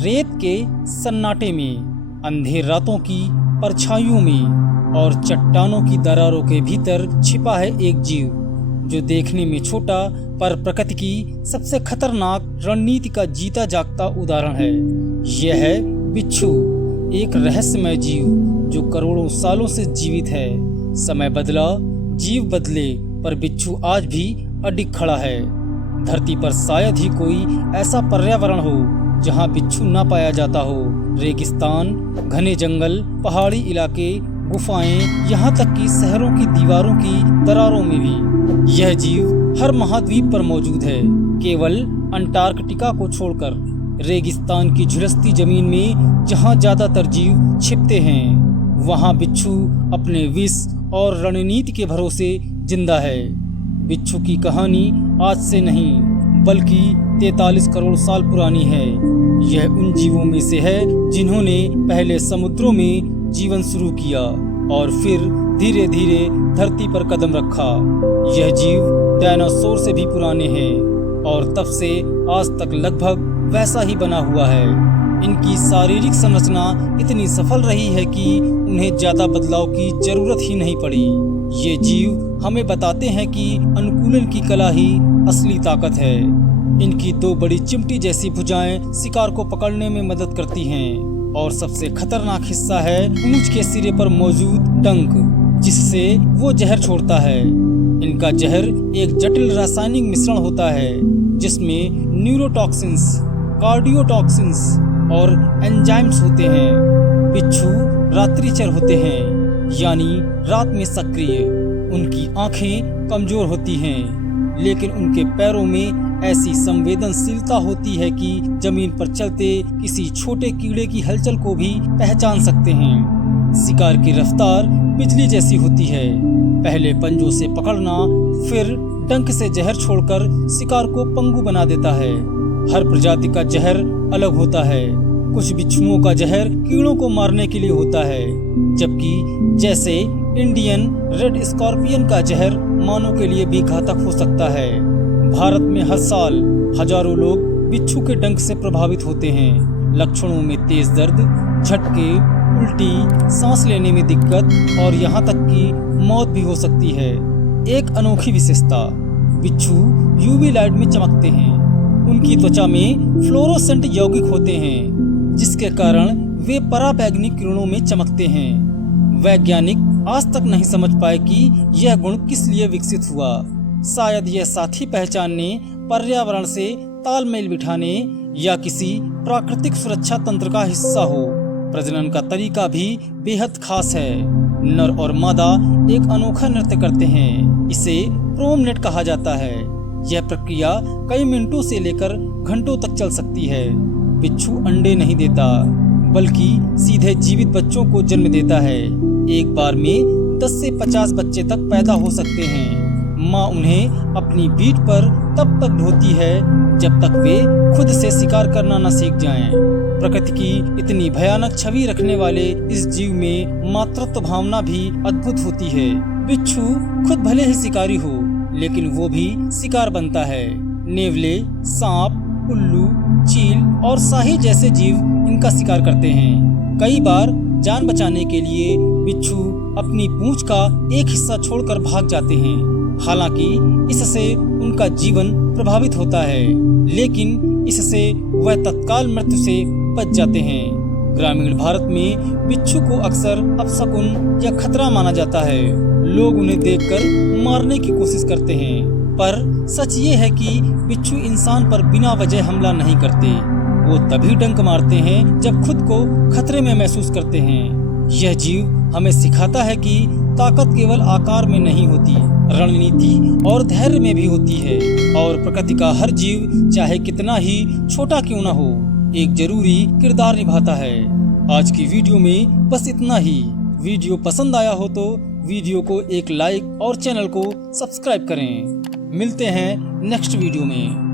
रेत के सन्नाटे में, अंधेर रातों की परछाइयों में और चट्टानों की दरारों के भीतर छिपा है एक जीव जो देखने में छोटा पर प्रकृति की सबसे खतरनाक रणनीति का जीता जागता उदाहरण है। यह है बिच्छू, एक रहस्यमय जीव जो करोड़ों सालों से जीवित है। समय बदला, जीव बदले, पर बिच्छू आज भी अडिग खड़ा है। धरती पर शायद ही कोई ऐसा पर्यावरण हो जहां बिच्छू ना पाया जाता हो। रेगिस्तान, घने जंगल, पहाड़ी इलाके, गुफाएं, यहाँ तक कि शहरों की दीवारों की दरारों में भी यह जीव हर महाद्वीप पर मौजूद है, केवल अंटार्कटिका को छोड़कर। रेगिस्तान की झुलसती जमीन में जहाँ ज्यादातर जीव छिपते हैं, वहाँ बिच्छू अपने विष और रणनीति के भरोसे जिंदा है। बिच्छू की कहानी आज से नहीं बल्कि 43 करोड़ साल पुरानी है। यह उन जीवों में से है जिन्होंने पहले समुद्रों में जीवन शुरू किया और फिर धीरे धीरे धरती पर कदम रखा। यह जीव डायनासोर से भी पुराने हैं और तब से आज तक लगभग वैसा ही बना हुआ है। इनकी शारीरिक संरचना इतनी सफल रही है कि उन्हें ज्यादा बदलाव की जरूरत ही नहीं पड़ी। ये जीव हमें बताते हैं कि अनुकूलन की कला ही असली ताकत है। इनकी दो बड़ी चिमटी जैसी भुजाएं शिकार को पकड़ने में मदद करती हैं और सबसे खतरनाक हिस्सा है पूंछ के सिरे पर मौजूद डंक, जिससे वो जहर छोड़ता है। इनका जहर एक जटिल रासायनिक मिश्रण होता है जिसमें न्यूरोटॉक्सिन्स, कार्डियोटॉक्सिन्स और एंजाइम्स होते हैं। बिच्छू रात्रिचर होते हैं, यानी रात में सक्रिय। उनकी आंखें कमजोर होती हैं, लेकिन उनके पैरों में ऐसी संवेदनशीलता होती है कि जमीन पर चलते किसी छोटे कीड़े की हलचल को भी पहचान सकते हैं। शिकार की रफ्तार बिजली जैसी होती है। पहले पंजों से पकड़ना, फिर डंक से जहर छोड़कर शिकार को पंगु बना देता है। हर प्रजाति का जहर अलग होता है। कुछ बिच्छुओं का जहर कीड़ों को मारने के लिए होता है, जबकि जैसे इंडियन रेड स्कॉर्पियन का जहर मानव के लिए भी घातक हो सकता है। भारत में हर साल हजारों लोग बिच्छू के डंक से प्रभावित होते हैं। लक्षणों में तेज दर्द, झटके, उल्टी, सांस लेने में दिक्कत और यहाँ तक कि मौत भी हो सकती है। एक अनोखी विशेषता, बिच्छू यूवी लाइट में चमकते हैं। उनकी त्वचा में फ्लोरोसेंट यौगिक होते हैं, जिसके कारण वे पराबैंगनी किरणों में चमकते हैं। वैज्ञानिक आज तक नहीं समझ पाए कि यह गुण किस लिए विकसित हुआ। शायद यह साथी पहचानने, पर्यावरण से तालमेल बिठाने या किसी प्राकृतिक सुरक्षा तंत्र का हिस्सा हो। प्रजनन का तरीका भी बेहद खास है। नर और मादा एक अनोखा नृत्य करते हैं। इसे प्रोमनेट कहा जाता है। यह प्रक्रिया कई मिनटों से लेकर घंटों तक चल सकती है। बिच्छू अंडे नहीं देता, बल्कि सीधे जीवित बच्चों को जन्म देता है। एक बार में 10 से 50 बच्चे तक पैदा हो सकते हैं। माँ उन्हें अपनी पीठ पर तब तक ढोती है जब तक वे खुद से शिकार करना न सीख जाएं। प्रकृति की इतनी भयानक छवि रखने वाले इस जीव में मातृत्व भावना भी अद्भुत होती है। बिच्छू खुद भले ही शिकारी हो, लेकिन वो भी शिकार बनता है। नेवले, सांप, उल्लू, चील और शाही जैसे जीव इनका शिकार करते हैं। कई बार जान बचाने के लिए बिच्छू अपनी पूंछ का एक हिस्सा छोड़कर भाग जाते हैं। हालांकि इससे उनका जीवन प्रभावित होता है, लेकिन इससे वह तत्काल मृत्यु से बच जाते हैं। ग्रामीण भारत में बिच्छू को अक्सर अपशकुन या खतरा माना जाता है। लोग उन्हें देखकर मारने की कोशिश करते हैं, पर सच ये है कि बिच्छू इंसान पर बिना वजह हमला नहीं करते। वो तभी डंक मारते हैं जब खुद को खतरे में महसूस करते हैं। यह जीव हमें सिखाता है कि ताकत केवल आकार में नहीं होती, रणनीति और धैर्य में भी होती है। और प्रकृति का हर जीव, चाहे कितना ही छोटा क्यों न हो, एक जरूरी किरदार निभाता है। आज की वीडियो में बस इतना ही। वीडियो पसंद आया हो तो वीडियो को एक लाइक और चैनल को सब्सक्राइब करें। मिलते हैं नेक्स्ट वीडियो में।